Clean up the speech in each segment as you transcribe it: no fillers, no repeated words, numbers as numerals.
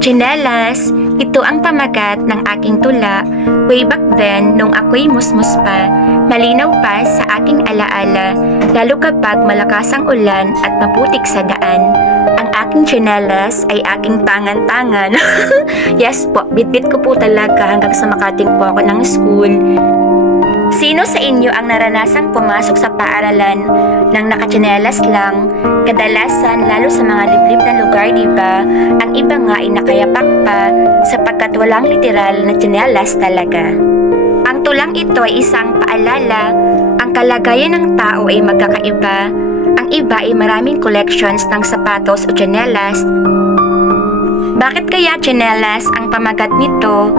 Tsinelas, ito ang pamagat ng aking tula way back then nung ako'y musmus pa, malinaw pa sa aking alaala, lalo kapag malakas ang ulan at maputik sa daan. Ang aking tsinelas ay aking tangan-tangan. Yes po, bitbit ko po talaga hanggang sa makating po ako ng school. Sino sa inyo ang naranasang pumasok sa paaralan ng nakatsinelas lang? Kadalasan, lalo sa mga liblib na lugar, diba? Ang iba nga ay nakayapak pa sapagkat walang literal na tsinelas talaga. Ang tulang ito ay isang paalala, ang kalagayan ng tao ay magkakaiba. Ang iba ay maraming collections ng sapatos o tsinelas. Bakit kaya tsinelas ang pamagat nito?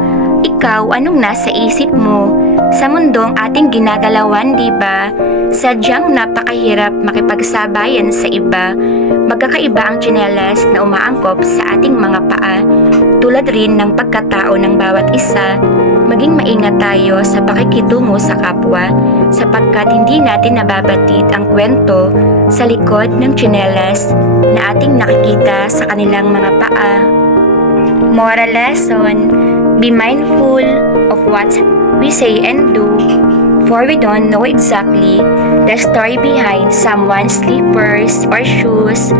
Ikaw, anong nasa isip mo? Sa mundong ating ginagalawan, diba? Sadyang napakahirap makipagsabayan sa iba. Magkakaiba ang tsinelas na umaangkop sa ating mga paa. Tulad rin ng pagkatao ng bawat isa, maging maingat tayo sa pakikitungo sa kapwa sapagkat hindi natin nababatid ang kwento sa likod ng tsinelas na ating nakikita sa kanilang mga paa. Moral lesson: be mindful of what we say and do, for we don't know exactly the story behind someone's slippers or shoes.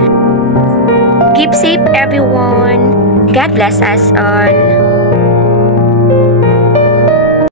Keep safe, everyone. God bless us all.